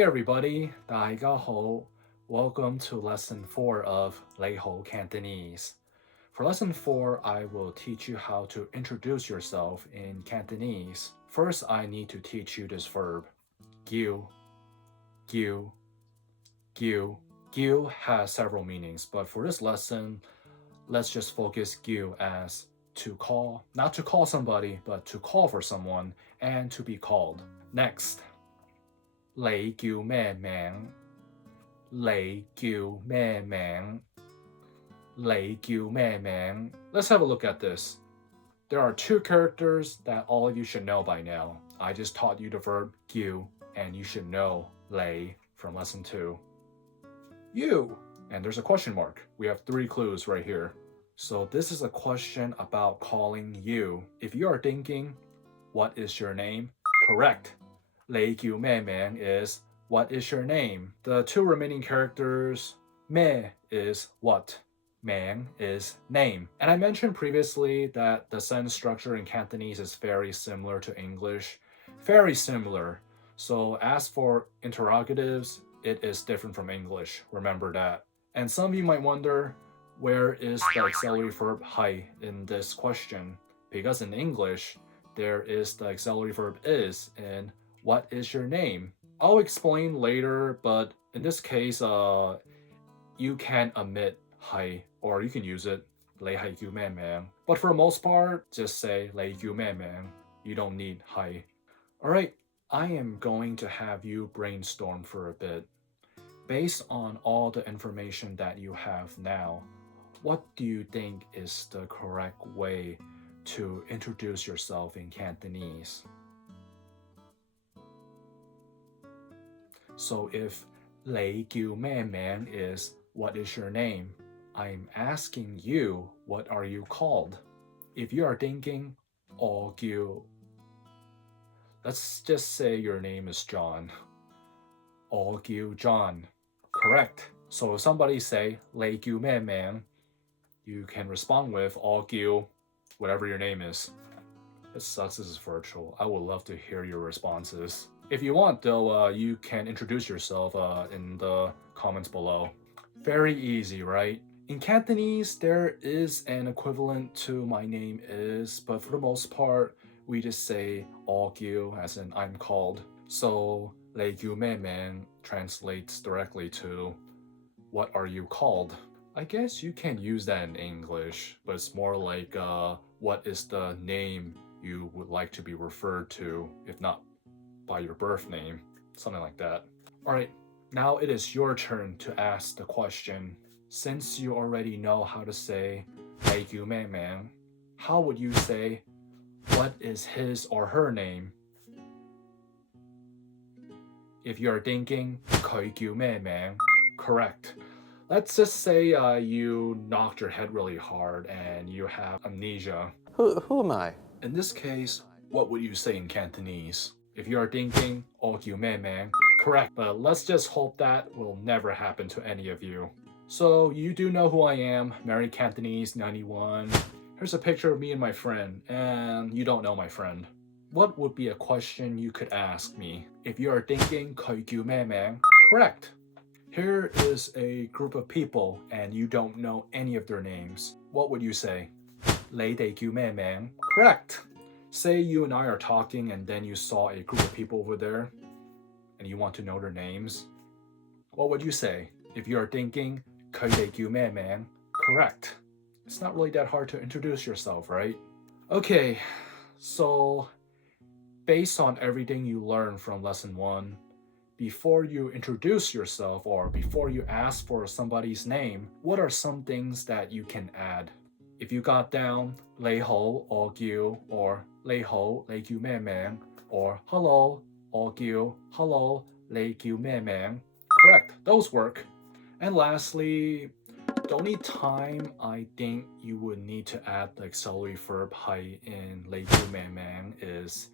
Hey everybody, 大家好. Welcome to lesson 4 of 你好 Cantonese. For lesson 4, I will teach you how to introduce yourself in Cantonese. First, I need to teach you this verb, gyu, gyu, gyu. Gyu has several meanings, but for this lesson, let's just focus gyu as to call, not to call somebody, but to call for someone and to be called. Next, 你叫咩名?你叫咩名?你叫咩名? Let's have a look at this. There are two characters that all of you should know by now. I just taught you the verb gyu, and you should know 你 from lesson 2. You, and there's a question mark. We have 3 clues right here. So this is a question about calling you. If you are thinking, what is your name? Correct. 你叫咩名 is what is your name? The 2 remaining characters, 咩 is what, 名 is name. And I mentioned previously that the sentence structure in Cantonese is very similar to English. Very similar. So as for interrogatives, it is different from English. Remember that. And some of you might wonder, where is the auxiliary verb 係 in this question? Because in English, there is the auxiliary verb is in what is your name? I'll explain later, but in this case, you can omit 係 or you can use it 你係叫咩名? But for the most part, just say 你叫咩名? You don't need 係. Alright, I am going to have you brainstorm for a bit. Based on all the information that you have now, what do you think is the correct way to introduce yourself in Cantonese? So if 你叫咩名 is what is your name, I'm asking you, what are you called? If you are thinking 我叫, let's just say your name is John. 我叫 John. Correct. So if somebody say 你叫咩名, you can respond with 我叫 whatever your name is. It sucks this is virtual. I would love to hear your responses. If you want, though, you can introduce yourself in the comments below. Very easy, right? In Cantonese, there is an equivalent to my name is, but for the most part, we just say 我叫 as in I'm called. So 你叫咩名 translates directly to what are you called? I guess you can use that in English, but it's more like what is the name you would like to be referred to, if not by your birth name, something like that. Alright, now it is your turn to ask the question. Since you already know how to say 你叫咩名, how would you say what is his or her name? If you're thinking 佢叫咩名, correct. Let's just say you knocked your head really hard and you have amnesia. Who am I? In this case, what would you say in Cantonese? If you are thinking 我叫咩名, correct, but let's just hope that will never happen to any of you. So you do know who I am, Mary Cantonese 91. Here's a picture of me and my friend, and you don't know my friend. What would be a question you could ask me? If you are thinking 佢叫咩名, correct. Here is a group of people and you don't know any of their names. What would you say? 你哋叫咩名? Correct. Say you and I are talking and then you saw a group of people over there and you want to know their names. What would you say? If you are thinking 佢哋叫咩名? Correct. It's not really that hard to introduce yourself, right? Okay, so based on everything you learned from lesson 1, before you introduce yourself or before you ask for somebody's name, what are some things that you can add? If you got down 你好我叫 or 你好你叫咩名 or hello 我叫 hello 你叫咩名, correct, those work. And lastly, the only time I think you would need to add the auxiliary verb 係 in 你叫咩名 is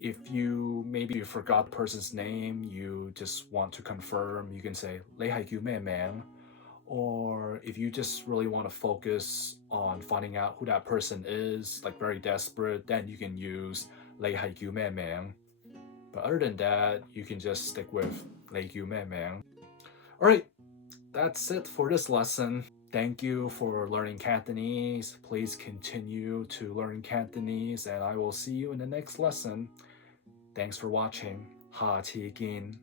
if you maybe you forgot the person's name, you just want to confirm, you can say 你係叫咩名? Or if you just really want to focus on finding out who that person is, like very desperate, then you can use 你係叫咩名? But other than that, you can just stick with 你叫咩名. Alright, that's it for this lesson. Thank you for learning Cantonese. Please continue to learn Cantonese, and I will see you in the next lesson. Thanks for watching. 下次見.